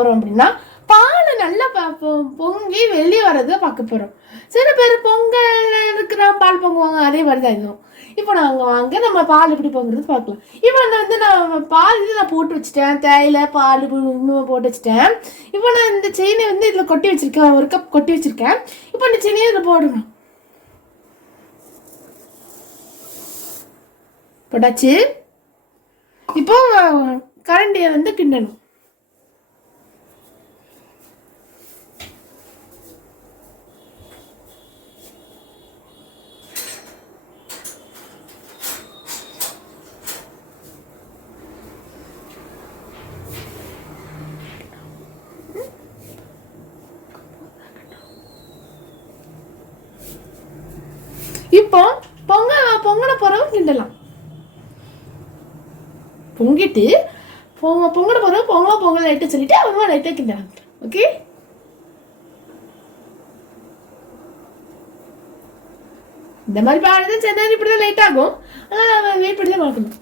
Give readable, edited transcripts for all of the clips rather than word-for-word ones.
போகிறோம் அப்படின்னா பால் நல்லா பொங்கி வெளியே வர்றதை பார்க்க போகிறோம். சில பேர் பொங்கல் இருக்கிற பால் பொங்குவாங்க, அதே மாதிரி தான் இதுவும். இப்போ நாங்கள் வாங்க நம்ம பால் எப்படி பொங்குறது பார்க்கலாம். இப்போ நான் பால் நான் போட்டு வச்சுட்டேன், தேயிலை பால் இன்னும் போட்டு வச்சுட்டேன். இப்போ நான் இந்த செயினை இதில் கொட்டி வச்சுருக்கேன், ஒரு கப் கொட்டி வச்சுருக்கேன். இப்போ இந்த செயினையை இதில் போடணும். போட்டாச்சு. இப்போ கரண்டியை கிண்டணும். இப்போ பொங்கன பிறகு கிண்டலாம். பொங்கிட்டு பொங்கன பிறகு பொங்கல் லைட்டாக சொல்லிட்டு அவங்க லைட்டாக கிண்டலாம். ஓகே, இந்த மாதிரி பாடுறது சென்னை இப்படி தான் லைட் ஆகும். ஆனால் வெயிட் பண்ணி தான் பார்க்கணும்.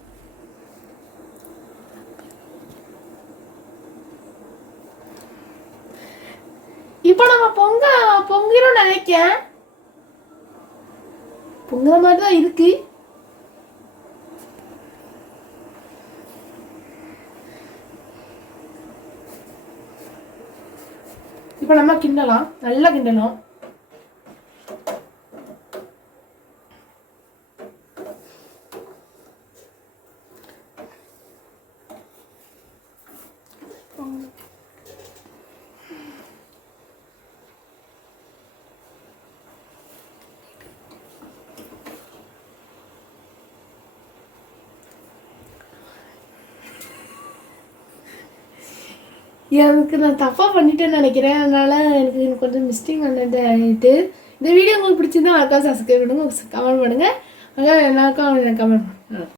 இப்போ நம்ம பொங்கிடும் நினைக்கேன். பொங்குற மாதிரி தான் இருக்கு. இப்போ நம்ம கிண்டலாம், நல்லா கிண்டலாம். எனக்கு நான் தப்பாக பண்ணிட்டேன்னு நினைக்கிறேன். அதனால் எனக்கு கொஞ்சம் மிஸ்டேக் ஆகிட்டு. இந்த வீடியோ உங்களுக்கு பிடிச்சிருந்தா மறக்காம சப்ஸ்கிரைப் பண்ணுங்கள், கமெண்ட் பண்ணுங்கள். எல்லாருக்கும் கமெண்ட் பண்ணுங்கள்.